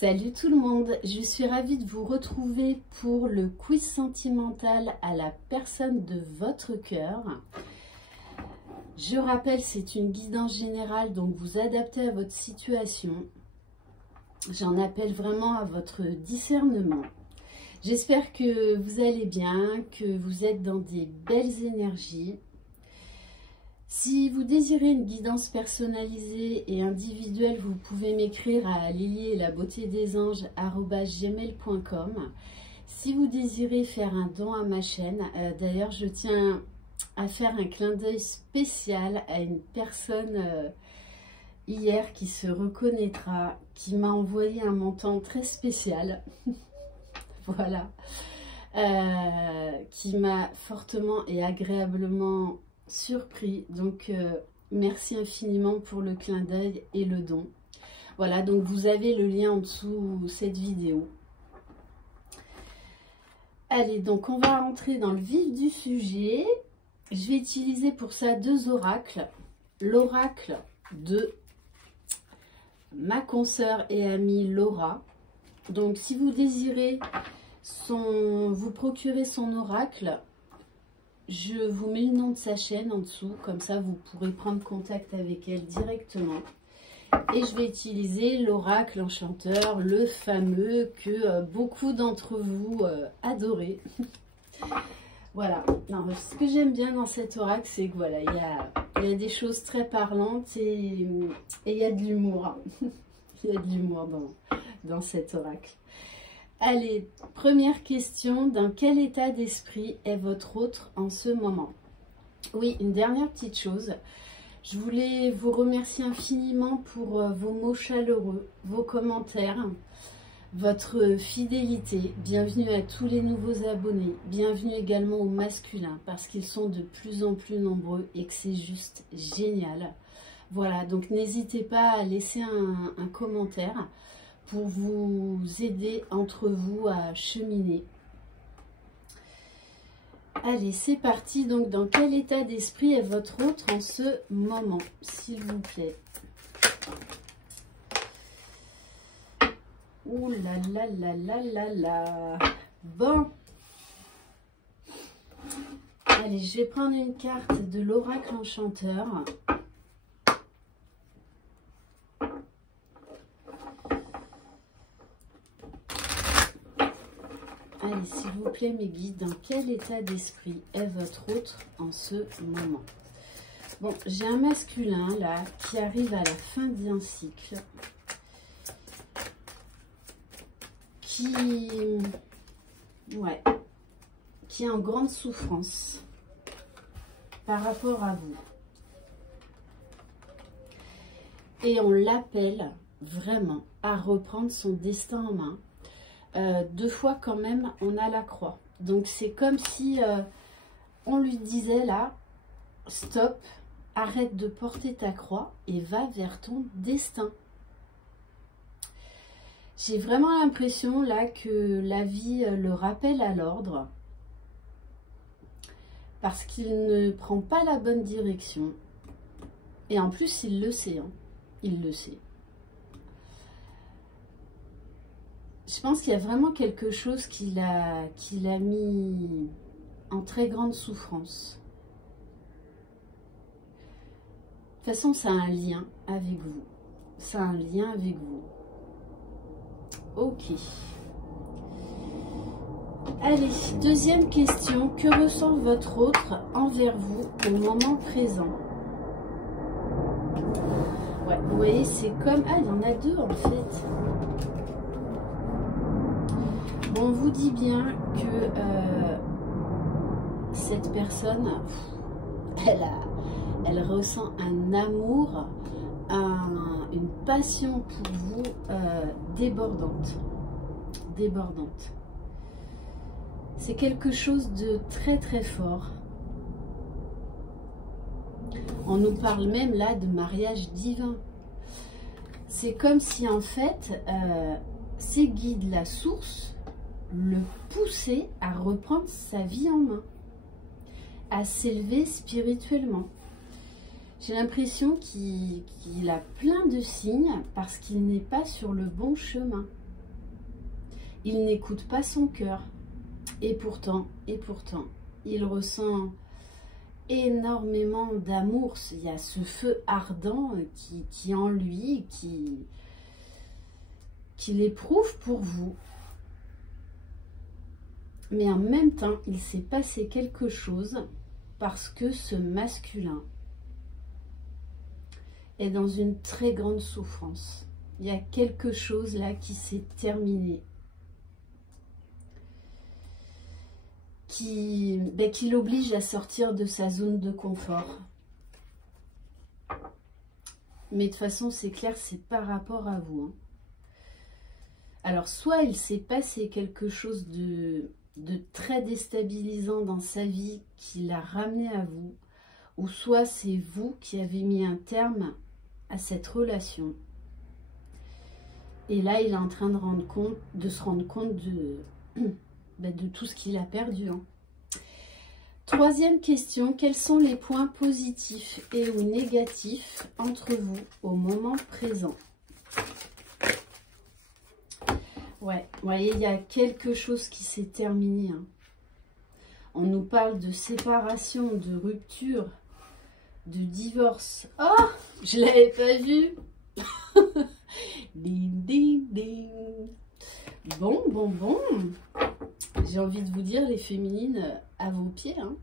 Salut tout le monde, je suis ravie de vous retrouver pour le quiz sentimental à la personne de votre cœur. Je rappelle, c'est une guidance générale, donc vous adaptez à votre situation. J'en appelle vraiment à votre discernement. J'espère que vous allez bien, que vous êtes dans des belles énergies. Si vous désirez une guidance personnalisée et individuelle, vous pouvez m'écrire à lilieetlabeautédesanges@gmail.com. Si vous désirez faire un don à ma chaîne, d'ailleurs je tiens à faire un clin d'œil spécial à une personne hier qui se reconnaîtra, qui m'a envoyé un montant très spécial, voilà, qui m'a fortement et agréablement surpris, donc merci infiniment pour le clin d'œil et le don. Voilà, donc vous avez le lien en dessous cette vidéo. Allez, donc on va rentrer dans le vif du sujet. Je vais utiliser pour ça deux oracles. L'oracle de ma consoeur et amie Laura. Donc si vous désirez vous procurer son oracle, je vous mets le nom de sa chaîne en dessous, comme ça vous pourrez prendre contact avec elle directement. Et je vais utiliser l'oracle enchanteur, le fameux que beaucoup d'entre vous adorez. Voilà. Non, ce que j'aime bien dans cet oracle, c'est que voilà, il y a des choses très parlantes et il y a de l'humour. Il y a de l'humour dans cet oracle. Allez, première question, dans quel état d'esprit est votre autre en ce moment? Oui, une dernière petite chose, je voulais vous remercier infiniment pour vos mots chaleureux, vos commentaires, votre fidélité. Bienvenue à tous les nouveaux abonnés, bienvenue également aux masculins, parce qu'ils sont de plus en plus nombreux et que c'est juste génial. Voilà, donc n'hésitez pas à laisser un commentaire pour vous aider entre vous à cheminer. Allez, c'est parti. Donc, dans quel état d'esprit est votre autre en ce moment, s'il vous plaît? Ouh là là là là là là. Bon. Allez, je vais prendre une carte de l'oracle enchanteur. Allez, s'il vous plaît, mes guides, dans quel état d'esprit est votre autre en ce moment? Bon, j'ai un masculin, là, qui arrive à la fin d'un cycle, qui est en grande souffrance par rapport à vous. Et on l'appelle vraiment à reprendre son destin en main. Deux fois quand même on a la croix, donc c'est comme si on lui disait là, stop, arrête de porter ta croix et va vers ton destin. J'ai vraiment l'impression là que la vie le rappelle à l'ordre, parce qu'il ne prend pas la bonne direction, et en plus il le sait, hein, il le sait. Je pense qu'il y a vraiment quelque chose qui l'a mis en très grande souffrance. De toute façon, ça a un lien avec vous. Ça a un lien avec vous. Ok. Allez, deuxième question. Que ressent votre autre envers vous au moment présent? Ouais, vous voyez, c'est comme... Ah, il y en a deux en fait. On vous dit bien que cette personne, elle ressent un amour, une passion pour vous débordante. Débordante. C'est quelque chose de très très fort. On nous parle même là de mariage divin. C'est comme si en fait, ces guides, la source, le pousser à reprendre sa vie en main, à s'élever spirituellement. J'ai l'impression qu'il a plein de signes parce qu'il n'est pas sur le bon chemin. Il n'écoute pas son cœur. Et pourtant, il ressent énormément d'amour. Il y a ce feu ardent qui est en lui, qu'il éprouve pour vous. Mais en même temps, il s'est passé quelque chose parce que ce masculin est dans une très grande souffrance. Il y a quelque chose là qui s'est terminé. Qui l'oblige à sortir de sa zone de confort. Mais de toute façon, c'est clair, c'est par rapport à vous. Hein. Alors, soit il s'est passé quelque chose de très déstabilisant dans sa vie qui l'a ramené à vous, ou soit c'est vous qui avez mis un terme à cette relation. Et là, il est en train de se rendre compte de tout ce qu'il a perdu. Hein. Troisième question, quels sont les points positifs et ou négatifs entre vous au moment présent? Ouais, vous voyez, il y a quelque chose qui s'est terminé. Hein. On nous parle de séparation, de rupture, de divorce. Oh, je ne l'avais pas vu. Ding, ding, ding. Bon. J'ai envie de vous dire, les féminines, à vos pieds. Hein.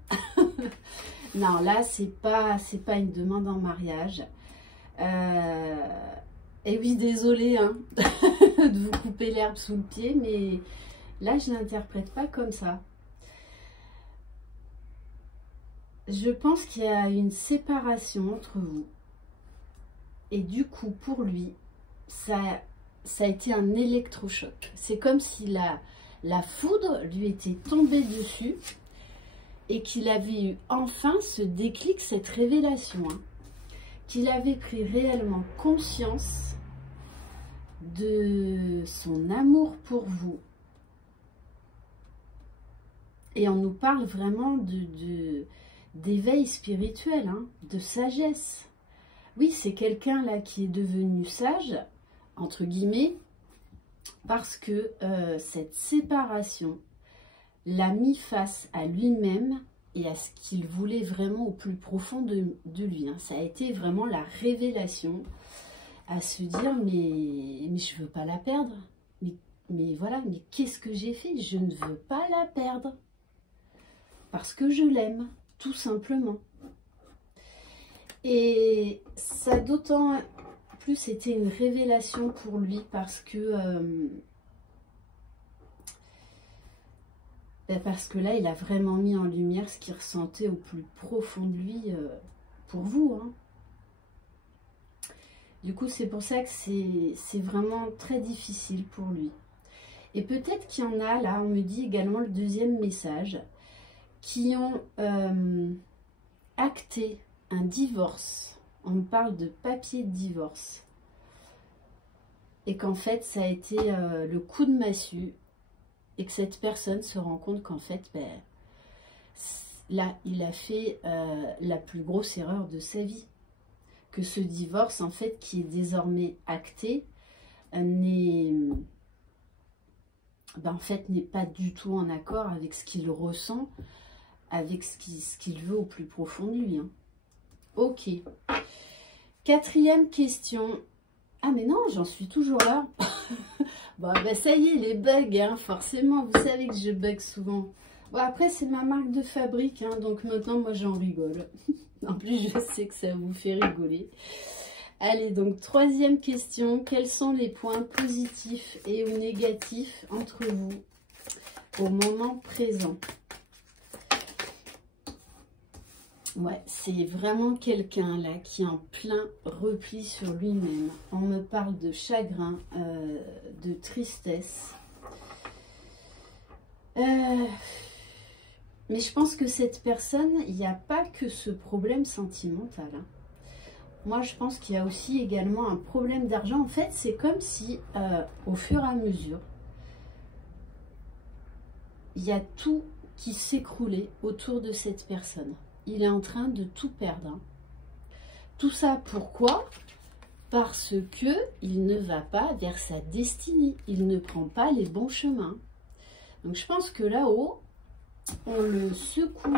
Non, là, c'est pas une demande en mariage. Et oui, désolée hein, de vous couper l'herbe sous le pied, mais là, je ne l'interprète pas comme ça. Je pense qu'il y a une séparation entre vous. Et du coup, pour lui, ça a été un électrochoc. C'est comme si la foudre lui était tombée dessus et qu'il avait eu enfin ce déclic, cette révélation. Hein, qu'il avait pris réellement conscience de son amour pour vous. Et on nous parle vraiment d'éveil spirituel, hein, de sagesse. Oui, c'est quelqu'un là qui est devenu sage, entre guillemets, parce que cette séparation l'a mis face à lui-même et à ce qu'il voulait vraiment au plus profond de lui. Hein. Ça a été vraiment la révélation à se dire, mais je ne veux pas la perdre. Mais voilà, mais qu'est-ce que j'ai fait? Je ne veux pas la perdre. Parce que je l'aime, tout simplement. Et ça d'autant plus été une révélation pour lui parce que là, il a vraiment mis en lumière ce qu'il ressentait au plus profond de lui pour vous. Hein. Du coup, c'est pour ça que c'est vraiment très difficile pour lui. Et peut-être qu'il y en a, là, on me dit également le deuxième message, qui ont acté un divorce. On me parle de papier de divorce. Et qu'en fait, ça a été le coup de massue. Et que cette personne se rend compte qu'en fait, là, il a fait la plus grosse erreur de sa vie. Que ce divorce, en fait, qui est désormais acté, n'est pas du tout en accord avec ce qu'il ressent, avec ce qu'il veut au plus profond de lui. Hein. Ok. Quatrième question. Ah mais non, j'en suis toujours là. Bon, ça y est, les bugs, hein, forcément. Vous savez que je bug souvent. Bon, après, c'est ma marque de fabrique, hein, donc maintenant, moi, j'en rigole. En plus, je sais que ça vous fait rigoler. Allez, donc, troisième question. Quels sont les points positifs et ou négatifs entre vous au moment présent? Ouais, c'est vraiment quelqu'un là qui est en plein repli sur lui-même. On me parle de chagrin, de tristesse. Mais je pense que cette personne, il n'y a pas que ce problème sentimental. Hein. Moi, je pense qu'il y a aussi également un problème d'argent. En fait, c'est comme si, au fur et à mesure, il y a tout qui s'écroulait autour de cette personne. Il est en train de tout perdre. Hein. Tout ça, pourquoi? parce que il ne va pas vers sa destinée. Il ne prend pas les bons chemins. Donc je pense que là-haut, on le secoue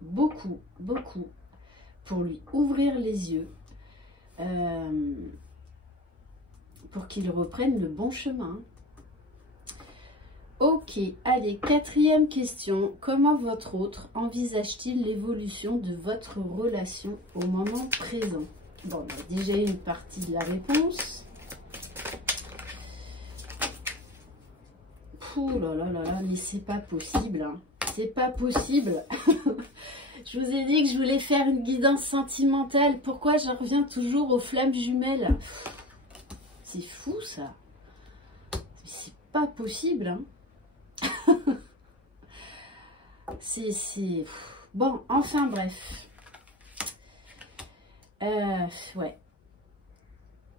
beaucoup, beaucoup pour lui ouvrir les yeux, pour qu'il reprenne le bon chemin. Ok, allez, quatrième question. Comment votre autre envisage-t-il l'évolution de votre relation au moment présent? Bon, on a déjà une partie de la réponse. Ouh là là là là, mais c'est pas possible, hein. C'est pas possible. Je vous ai dit que je voulais faire une guidance sentimentale. Pourquoi je reviens toujours aux flammes jumelles? C'est fou, ça. C'est pas possible, hein. C'est... Bon, enfin bref. Ouais.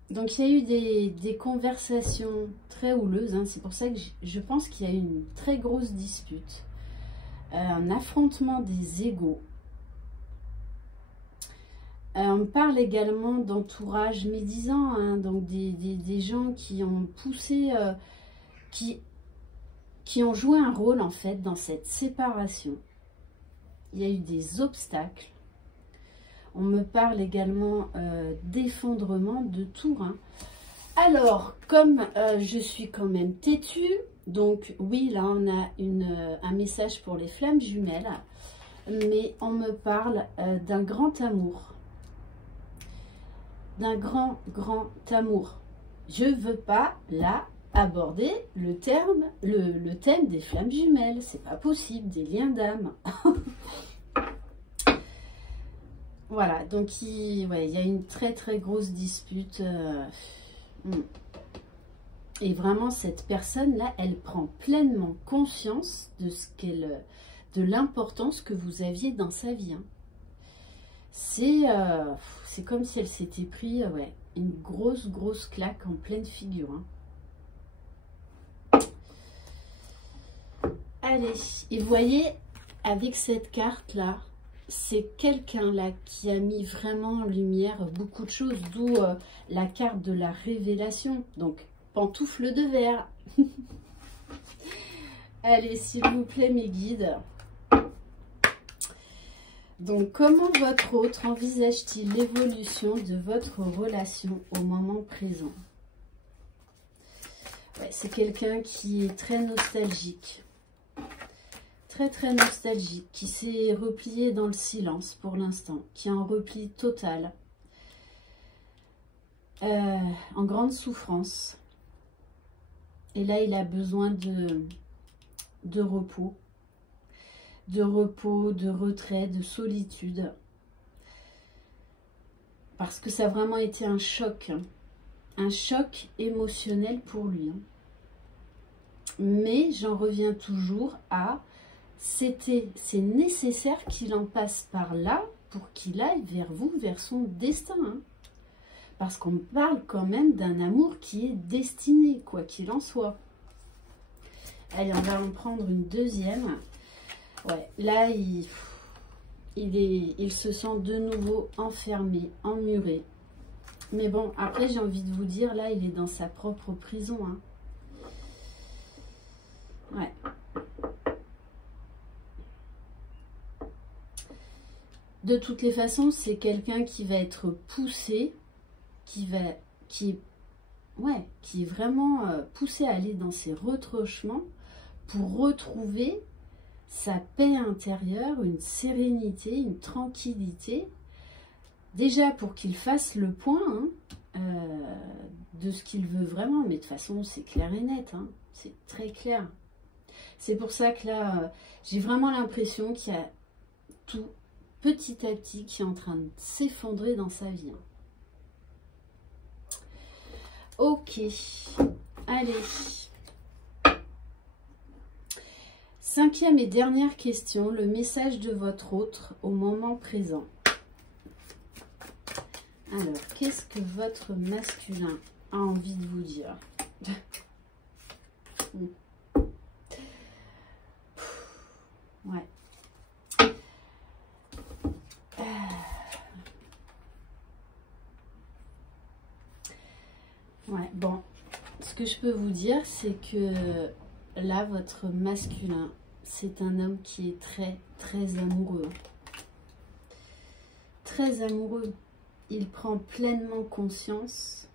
Donc, il y a eu des conversations très houleuses, hein. C'est pour ça que je pense qu'il y a eu une très grosse dispute. Un affrontement des égos. On parle également d'entourage médisant, hein, donc des gens qui ont poussé, qui ont joué un rôle en fait dans cette séparation. Il y a eu des obstacles. On me parle également d'effondrement de tours, hein. Alors, comme je suis quand même têtue, donc oui, là on a un message pour les flammes jumelles, mais on me parle d'un grand amour. D'un grand amour. Je ne veux pas, là, aborder le thème des flammes jumelles. C'est pas possible, des liens d'âme. Voilà, donc ouais, il y a une très grosse dispute. Et vraiment, cette personne-là, elle prend pleinement conscience de de l'importance que vous aviez dans sa vie, hein. C'est comme si elle s'était pris ouais, une grosse claque en pleine figure, hein. Allez, et vous voyez, avec cette carte-là, c'est quelqu'un-là qui a mis vraiment en lumière beaucoup de choses, d'où la carte de la révélation. Donc, pantoufle de verre. Allez, s'il vous plaît, mes guides. Donc, comment votre autre envisage-t-il l'évolution de votre relation au moment présent? Ouais, c'est quelqu'un qui est très nostalgique. Très nostalgique, qui s'est replié dans le silence pour l'instant, qui est en repli total, en grande souffrance. Et là, il a besoin de repos. De retrait, de solitude. Parce que ça a vraiment été un choc émotionnel pour lui, hein. Mais j'en reviens toujours à, c'est nécessaire qu'il en passe par là pour qu'il aille vers vous, vers son destin, hein. Parce qu'on parle quand même d'un amour qui est destiné, quoi qu'il en soit. Allez, on va en prendre une deuxième. Ouais, là, il se sent de nouveau enfermé, emmuré. Mais bon, après, j'ai envie de vous dire, là, il est dans sa propre prison, hein. Ouais. De toutes les façons, c'est quelqu'un qui va être poussé, qui est vraiment poussé à aller dans ses retranchements pour retrouver sa paix intérieure, une sérénité, une tranquillité. Déjà pour qu'il fasse le point, hein, de ce qu'il veut vraiment. Mais de toute façon, c'est clair et net, hein, c'est très clair. C'est pour ça que là, j'ai vraiment l'impression qu'il y a tout petit à petit qui est en train de s'effondrer dans sa vie, hein. Ok, allez. Cinquième et dernière question, le message de votre autre au moment présent. Alors, qu'est-ce que votre masculin a envie de vous dire? Ouais. ce que je peux vous dire, c'est que là, votre masculin, c'est un homme qui est très, très amoureux. Très amoureux. Il prend pleinement conscience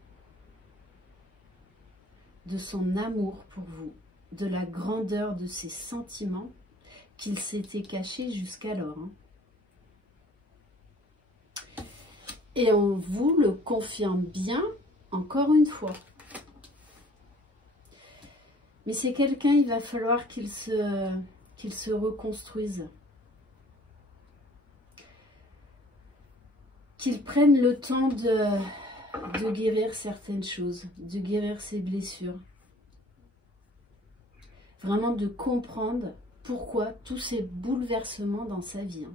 de son amour pour vous, de la grandeur de ses sentiments qu'il s'était caché jusqu'alors. Et on vous le confirme bien, encore une fois. Mais c'est quelqu'un, il va falloir qu'il se reconstruise. Qu'il prenne le temps de guérir certaines choses, de guérir ses blessures. Vraiment de comprendre pourquoi tous ces bouleversements dans sa vie.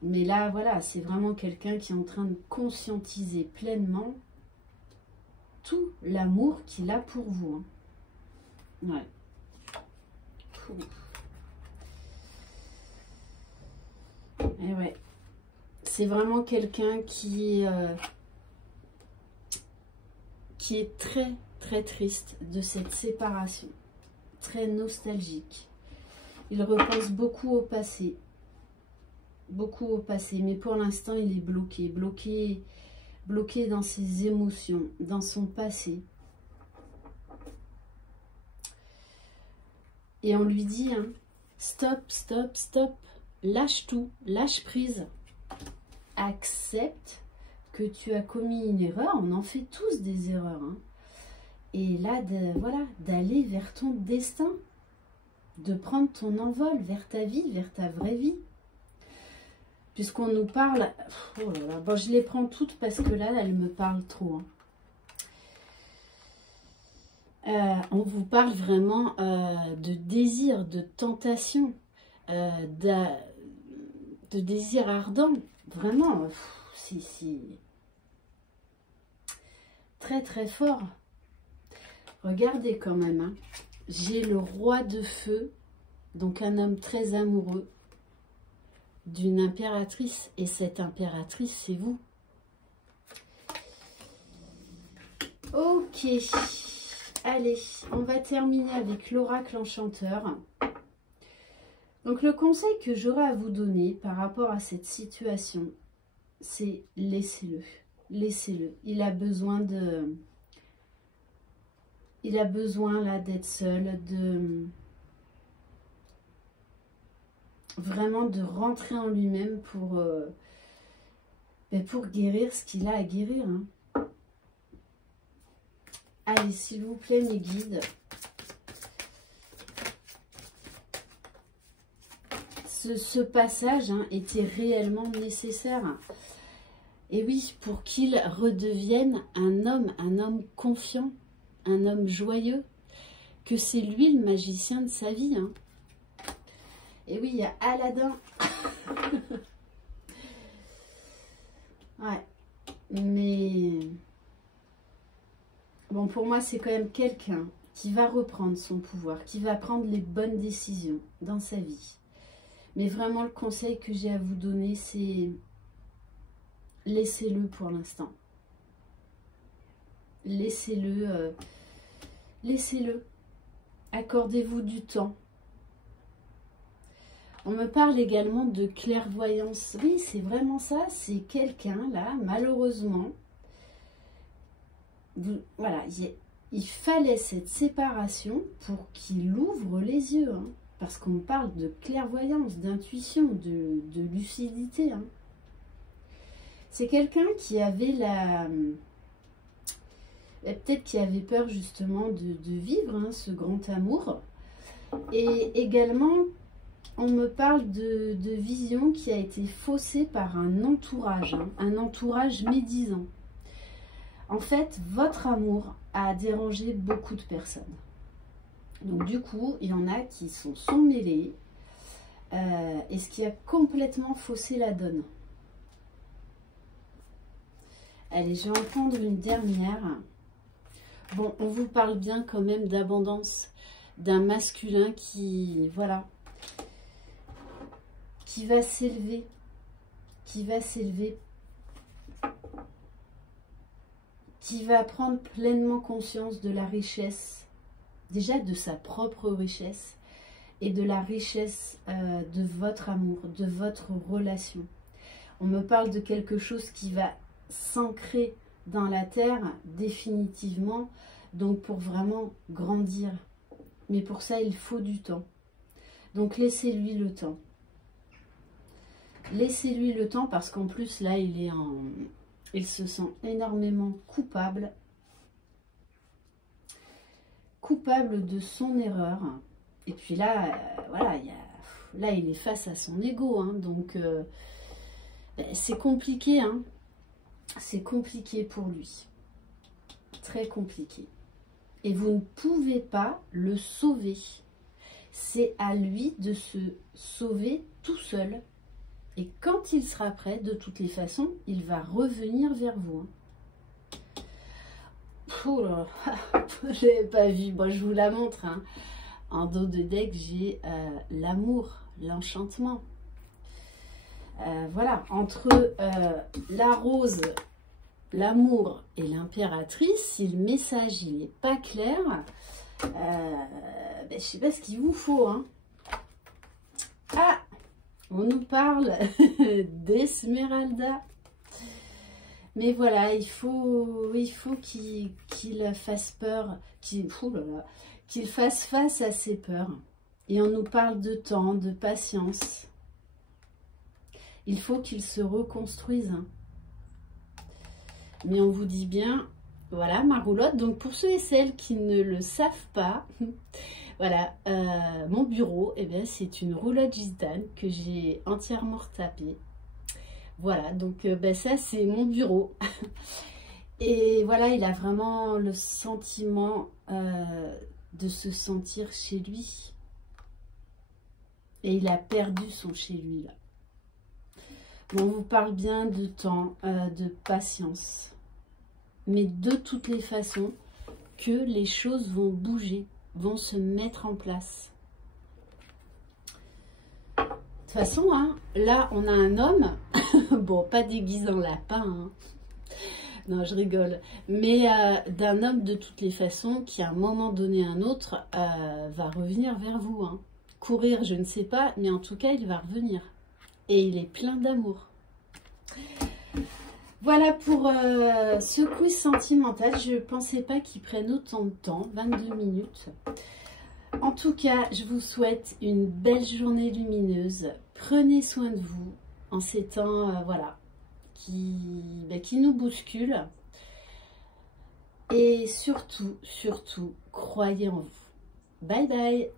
Mais là, voilà, c'est vraiment quelqu'un qui est en train de conscientiser pleinement tout l'amour qu'il a pour vous. Ouais. Et ouais. C'est vraiment quelqu'un qui est très, très triste de cette séparation. Très nostalgique. Il repense beaucoup au passé. Beaucoup au passé. Mais pour l'instant, il est bloqué. Bloqué dans ses émotions, dans son passé. Et on lui dit, hein, stop, stop, stop, lâche tout, lâche prise. Accepte que tu as commis une erreur. On en fait tous des erreurs. Hein. Et là, voilà, d'aller vers ton destin. De prendre ton envol vers ta vie, vers ta vraie vie. Puisqu'on nous parle... Oh là là, bon, je les prends toutes parce que là, elles me parlent trop. Hein. On vous parle vraiment de désir, de tentation, de désir ardent. Vraiment, c'est très très fort. Regardez quand même. Hein. J'ai le roi de feu, donc un homme très amoureux, d'une impératrice. Et cette impératrice, c'est vous. Ok. Allez, on va terminer avec l'oracle enchanteur. Donc le conseil que j'aurais à vous donner par rapport à cette situation, c'est laissez-le. Laissez-le. Il a besoin là d'être seul, vraiment de rentrer en lui-même pour guérir ce qu'il a à guérir. Hein. Allez, s'il vous plaît, mes guides. Ce passage était réellement nécessaire. Et oui, pour qu'il redevienne un homme confiant, un homme joyeux, que c'est lui le magicien de sa vie. Hein. Et oui, il y a Aladdin. Ouais, mais... Bon, pour moi, c'est quand même quelqu'un qui va reprendre son pouvoir, qui va prendre les bonnes décisions dans sa vie. Mais vraiment, le conseil que j'ai à vous donner, c'est laissez-le pour l'instant. Laissez-le. Laissez-le. Accordez-vous du temps. On me parle également de clairvoyance. Oui, c'est vraiment ça. C'est quelqu'un, là, malheureusement. Voilà, il fallait cette séparation pour qu'il ouvre les yeux. Hein, parce qu'on parle de clairvoyance, d'intuition, de lucidité. Hein. C'est quelqu'un qui avait peut-être qui avait peur justement de vivre hein, ce grand amour. Et également, on me parle de vision qui a été faussée par un entourage médisant. En fait, votre amour a dérangé beaucoup de personnes. Donc du coup, il y en a qui sont mêlés, et ce qui a complètement faussé la donne. Allez, je vais en prendre une dernière. Bon, on vous parle bien quand même d'abondance, d'un masculin qui, voilà, qui va s'élever qui va prendre pleinement conscience de la richesse, déjà de sa propre richesse, et de la richesse de votre amour, de votre relation. On me parle de quelque chose qui va s'ancrer dans la terre définitivement, donc pour vraiment grandir. Mais pour ça, il faut du temps. Donc laissez-lui le temps. Laissez-lui le temps parce qu'en plus, là, il se sent énormément coupable. Coupable de son erreur. Et puis là, voilà, là, il est face à son ego. Hein, donc, c'est compliqué. Hein, c'est compliqué pour lui. Très compliqué. Et vous ne pouvez pas le sauver. C'est à lui de se sauver tout seul. Et quand il sera prêt, de toutes les façons, il va revenir vers vous. Oh là là, je l'avais pas vu. Bon, je vous la montre. Hein. En dos de deck, j'ai l'amour, l'enchantement. Voilà, entre la rose, l'amour et l'impératrice, si le message il n'est pas clair, je ne sais pas ce qu'il vous faut. Hein. Ah, on nous parle d'Esmeralda. Mais voilà, il faut qu'il fasse peur, qu'il fasse face à ses peurs. Et on nous parle de temps, de patience. Il faut qu'il se reconstruise. Hein. Mais on vous dit bien, voilà ma roulotte. Donc pour ceux et celles qui ne le savent pas, voilà, mon bureau, eh bien, c'est une roulotte gitane que j'ai entièrement retapée. Voilà, donc ça c'est mon bureau. Et voilà, il a vraiment le sentiment de se sentir chez lui. Et il a perdu son chez lui là. On vous parle bien de temps, de patience. Mais de toutes les façons, que les choses vont bouger, vont se mettre en place. De toute façon, hein, là, on a un homme, bon, pas déguisé en lapin, hein. Non, je rigole, mais d'un homme de toutes les façons qui, à un moment donné un autre, va revenir vers vous. Hein. Courir, je ne sais pas, mais en tout cas, il va revenir. Et il est plein d'amour. Voilà pour ce quiz sentimental. Je ne pensais pas qu'il prenne autant de temps, 22 minutes. En tout cas, je vous souhaite une belle journée lumineuse. Prenez soin de vous en ces temps voilà, qui nous bousculent. Et surtout, croyez en vous. Bye bye.